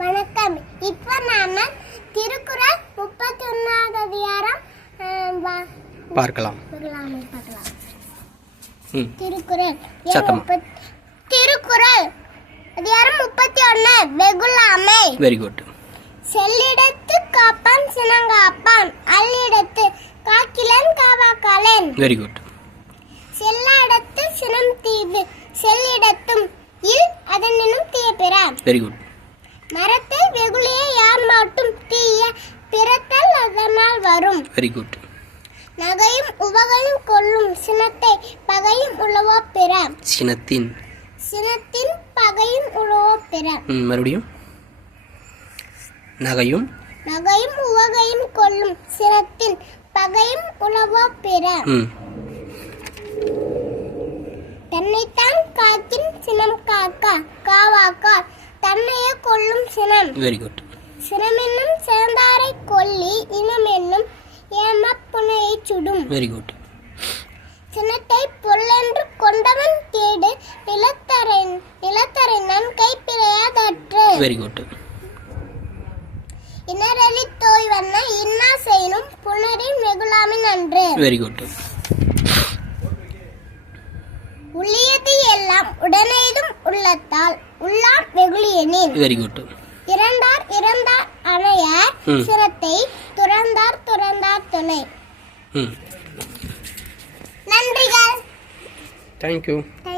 வணக்கம். இப்போ நாம திருக்குறள் முப்பத்தி ஒன்றாவது அதிகாரம் பார்க்கலாம். திருக்குறள். திருக்குறள். அதிகாரம் முப்பத்தி ஒன்று வெகுளாமை. வெரி குட் செல்லிடத்து காப்பான் சினங்காப்பான். அல்லிடத்து காக்கிலன் காவாக்காலன். வெரி குட் செல்லாடத்து சினம் தீது. செல்லிடத்தும் இல் அதனினும் தீய பிற வெரி குட் வரும். வெரி குட் நகையும் உவகையும் கொள்ளும் சினத்தை பகையும் உழவோ பிற. சினத்தின். சினத்தின் பகையும் உழவோ பிற. ம் மறுபடியும். நகையும். நகையும் உவகையும் கொள்ளும் சினத்தின் பகையும் உழவோ பிற. ம். தன்னைத்தான் காக்கின் சினம் காக்கா காவாக்கால் தன்னையே கொல்லும் சினம். வெரி குட் சினமென்னும் சேர்ந்தாரை கொல்லி இனம் என்னும் ஏம புனையை சுடும். வெரி குட் சினத்தை பொல்லென்று கொண்டவன் கேடு நிலத்தரை நிலத்தரை நன் கைப்பிழையாதற்று வெரி குட் இனரலி தோய்வண்ண இன்னா செய்யணும் புனரின் வெகுளாமை நன்று. வெரி குட் உள்ளியது எல்லாம் உடனேதும் உள்ளத்தால் உள்ளாம் வெகுளியனின். வெரி குட் சிரத்தை துறந்தார் துறந்தார் துணை. நன்றிகள். Thank you thank you